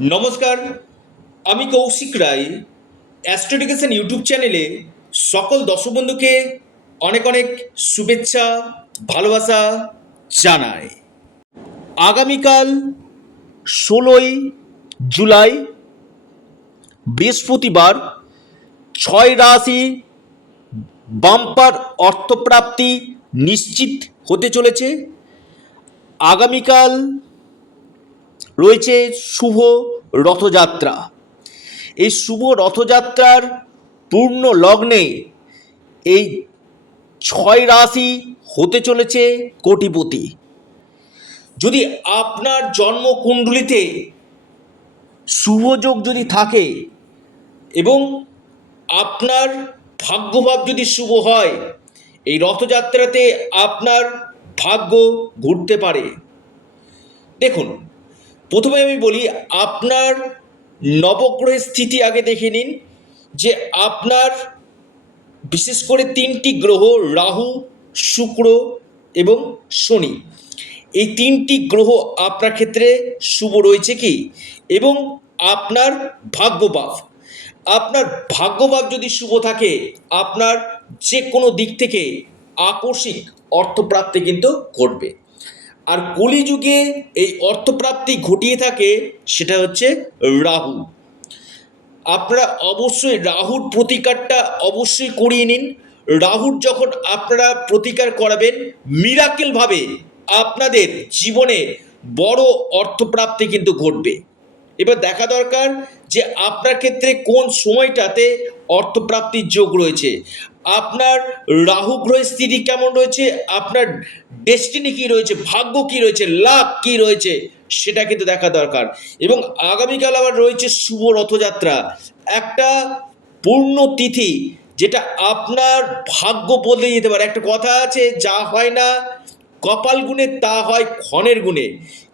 নমস্কার, আমি কৌশিক রায়। অ্যাস্ট্রোডিকেশন ইউটিউব চ্যানেলে সকল দর্শক বন্ধুকে অনেক অনেক শুভেচ্ছা, ভালোবাসা জানাই। আগামীকাল 16ই জুলাই বৃহস্পতিবার 6 রাশি বাম্পার অর্থপ্রাপ্তি নিশ্চিত হতে চলেছে। আগামীকাল রয়েছে শুভ রথযাত্রা। এই শুভ রথযাত্রার পূর্ণ লগ্নে এই 6 রাশি হতে চলেছে কোটিপতি। যদি আপনার জন্মকুণ্ডলিতে শুভযোগ যদি থাকে এবং আপনার ভাগ্যভাব যদি শুভ হয়, এই রথযাত্রাতে আপনার ভাগ্য ঘুরতে পারে। দেখুন, প্রথমে আমি বলি, আপনার নবগ্রহের স্থিতি আগে দেখে নিন যে আপনার বিশেষ করে 3টি গ্রহ রাহু, শুক্র এবং শনি, এই 3টি গ্রহ আপনার ক্ষেত্রে শুভ রয়েছে কি, এবং আপনার ভাগ্যভাব, আপনার ভাগ্যভাব যদি শুভ থাকে আপনার যে কোনো দিক থেকে আকস্মিক অর্থপ্রাপ্তি কিন্তু ঘটবে। আর কলিযুগে এই অর্থপ্রাপ্তি ঘটিয়ে থাকে সেটা হচ্ছে রাহু। আপনারা অবশ্যই রাহুর প্রতিকারটা অবশ্যই করিয়ে নিন। রাহুর যখন আপনারা প্রতিকার করাবেন, মিরাকেলভাবে আপনাদের জীবনে বড় অর্থপ্রাপ্তি কিন্তু ঘটবে। এবার দেখা দরকার যে আপনার ক্ষেত্রে কোন সময়টাতে অর্থপ্রাপ্তির যোগ রয়েছে, আপনার রাহু গ্রহের স্থিতি কেমন রয়েছে, আপনার ডেস্টিনি কী রয়েছে, ভাগ্য কী রয়েছে, লাভ কী রয়েছে, সেটা কিন্তু দেখা দরকার। এবং আগামীকাল আবার রয়েছে শুভ রথযাত্রা, একটা পূর্ণ তিথি যেটা আপনার ভাগ্য বদলে যেতে পারে। একটা কথা আছে, যা হয় না কপাল গুণে তা হয় ক্ষণের গুণে।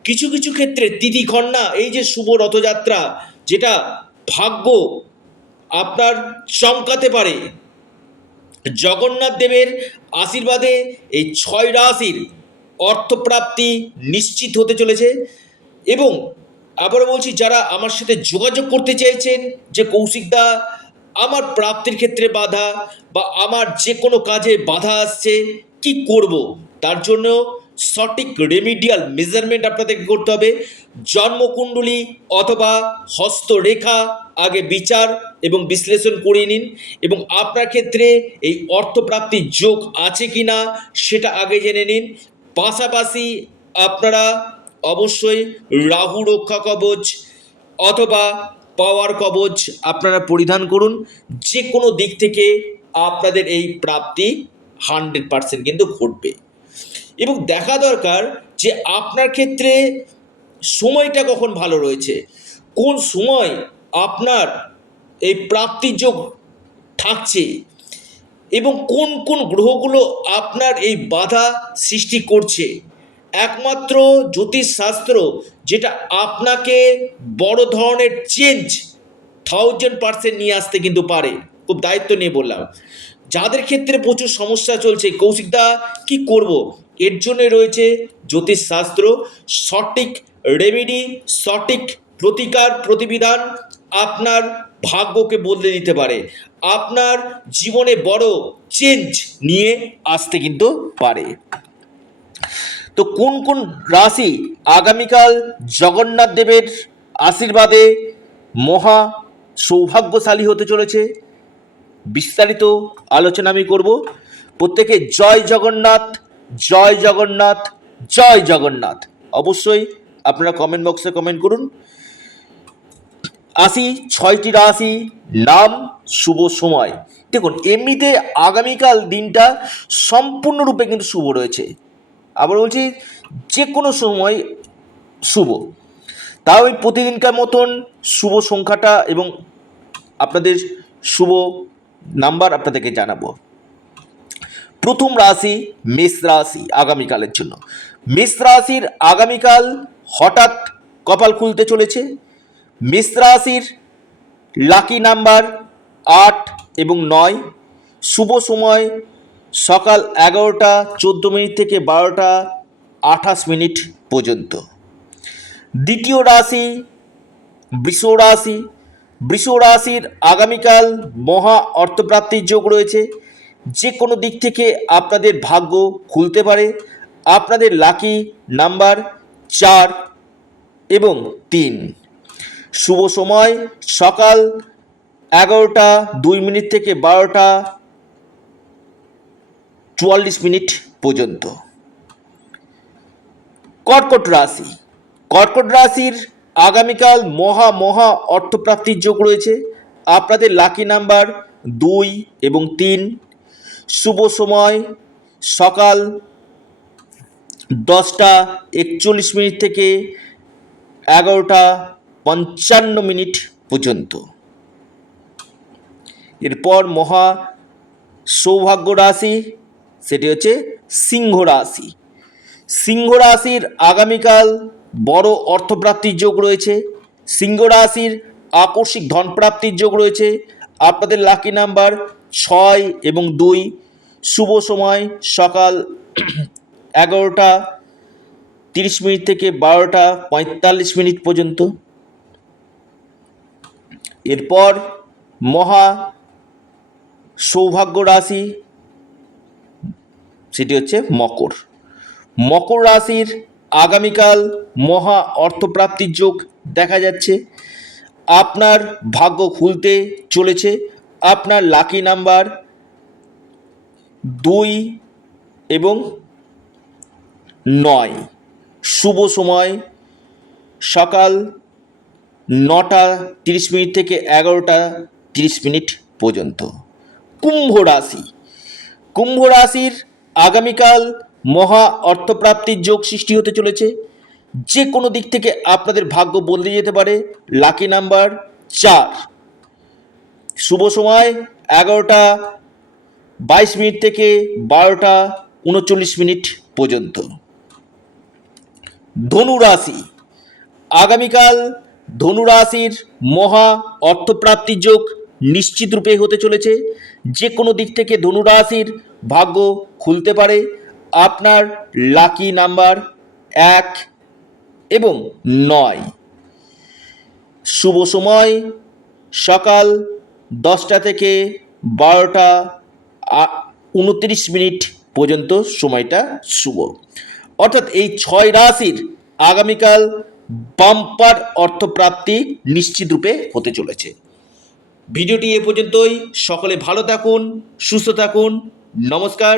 কিছু কিছু ক্ষেত্রে তিথিক্ষণ না, এই যে শুভ রথযাত্রা, যেটা ভাগ্য আপনার চমকাতে পারে। জগন্নাথ দেবের আশীর্বাদে এই 6 রাশির অর্থপ্রাপ্তি নিশ্চিত হতে চলেছে। এবং আবারও বলছি, যারা আমার সাথে যোগাযোগ করতে চাইছেন যে কৌশিকদা আমার প্রাপ্তির ক্ষেত্রে বাধা বা আমার যে কোনো কাজে বাধা আসছে, কি করব, তার জন্য সঠিক রেমিডিয়াল মেজারমেন্ট আপনাদেরকে করতে হবে। জন্মকুণ্ডলী অথবা হস্তরেখা আগে বিচার এবং বিশ্লেষণ করে নিন, এবং আপনার ক্ষেত্রে এই অর্থপ্রাপ্তির যোগ আছে কি না সেটা আগে জেনে নিন। পাশাপাশি আপনারা অবশ্যই রাহু রক্ষা কবচ অথবা পাওয়ার কবচ আপনারা পরিধান করুন। যে কোনো দিক থেকে আপনাদের এই প্রাপ্তি 100% কিন্তু ঘটবে। এবং দেখা দরকার যে আপনার ক্ষেত্রে সময়টা কখন ভালো রয়েছে, কোন সময় আপনার এই প্রাপ্তির যোগ থাকছে, এবং কোন কোন গ্রহগুলো আপনার এই বাধা সৃষ্টি করছে। একমাত্র জ্যোতিষশাস্ত্র যেটা আপনাকে বড় ধরনের চেঞ্জ 1000% নিয়ে আসতে কিন্তু পারে। খুব দায়িত্ব নিয়ে বললাম। যাদের ক্ষেত্রে প্রচুর সমস্যা চলছে, কৌশিকদা কি করব, এর জন্য রয়েছে জ্যোতিষশাস্ত্র। সঠিক রেমেডি, সঠিক প্রতিকার প্রতিবিধান আপনার ভাগ্যকে বদলে দিতে পারে, আপনার জীবনে বড় চেঞ্জ নিয়ে আসতে কিন্তু পারে। তো কোন কোন রাশি আগামীকাল জগন্নাথ দেবের আশীর্বাদে মহা সৌভাগ্যশালী হতে চলেছে, বিস্তারিত আলোচনা আমি করব। প্রত্যেকে জয় জগন্নাথ, জয় জগন্নাথ, জয় জগন্নাথ অবশ্যই আপনারা কমেন্ট বক্সে কমেন্ট করুন। আসি 6টি রাশি, নাম, শুভ সময়। দেখুন, এমনিতে আগামীকাল দিনটা সম্পূর্ণরূপে কিন্তু শুভ রয়েছে। আবার বলছি, যে কোনো সময় শুভ। তাও ওই প্রতিদিনকার মতন শুভ সংখ্যাটা এবং আপনাদের শুভ নাম্বার আপনাদেরকে জানাবো। প্রথম রাশি মেষ রাশি আগামীকালের জন্য। মেষ রাশির আগামীকাল হঠাৎ কপাল খুলতে চলেছে। মেষ রাশির লাকি নাম্বার 8 এবং 9। শুভ সময় সকাল 11টা 14 মিনিট থেকে 12টা 28 মিনিট পর্যন্ত। দ্বিতীয় রাশি বৃষ রাশি, বৃষ রাশির আগামীকাল মহা অর্থপ্রাপ্তির যোগ রয়েছে। যে কোনো দিক থেকে আপনাদের ভাগ্য খুলতে পারে। আপনাদের লাকি নাম্বার 4 এবং 3। শুভ সময় সকাল 11:02 থেকে 12:44 পর্যন্ত। কর্কট রাশি, কর্কট রাশির আগামীকাল মহা অর্থপ্রাপ্তির যোগ রয়েছে। আপনাদের লাকি নাম্বার 2 এবং 3। শুভ সময় সকাল 10:41 থেকে 11:55 পর্যন্ত। এরপর মহা সৌভাগ্য রাশি, সেটি হচ্ছে সিংহ রাশি। সিংহ রাশির আগামীকাল বড় অর্থপ্রাপ্তির যোগ রয়েছে। সিংহ রাশির আকস্মিক ধনপ্রাপ্তির যোগ রয়েছে। আপনাদের লাকি নাম্বার 6 এবং 2। শুভ সময় সকাল 11:30 থেকে 12:45 পর্যন্ত। এরপর মহা সৌভাগ্য রাশি, সেটি হচ্ছে মকর। মকর রাশির আগামীকাল মহা অর্থপ্রাপ্তির যোগ দেখা যাচ্ছে। আপনার ভাগ্য খুলতে চলেছে। আপনার লাকি নাম্বার 2 এবং 9। শুভ সময় সকাল 9:30 থেকে 11:30 পর্যন্ত। কুম্ভ রাশি, কুম্ভ রাশির আগামীকাল মহা অর্থপ্রাপ্তির যোগ সৃষ্টি হতে চলেছে। যে কোনো দিক থেকে আপনাদের ভাগ্য বদলে যেতে পারে। Lucky number 4। শুভ সময় 11:22 থেকে 12:39 পর্যন্ত। ধনু রাশি, আগামীকাল ধনু রাশির মহা অর্থপ্রাপ্তির যোগ নিশ্চিত রূপে হতে চলেছে। যে কোনো দিক থেকে ধনু রাশির ভাগ্য খুলতে পারে। আপনার লাকি নাম্বার 1 এবং 9। শুভ সময় সকাল 10টা থেকে 12:29 পর্যন্ত সময়টা শুভ। অর্থাৎ এই 6 রাশির আগামীকাল বাম্পার অর্থপ্রাপ্তি নিশ্চিত রূপে হতে চলেছে। ভিডিওটি এ পর্যন্তই। সকলে ভালো থাকুন, সুস্থ থাকুন। নমস্কার।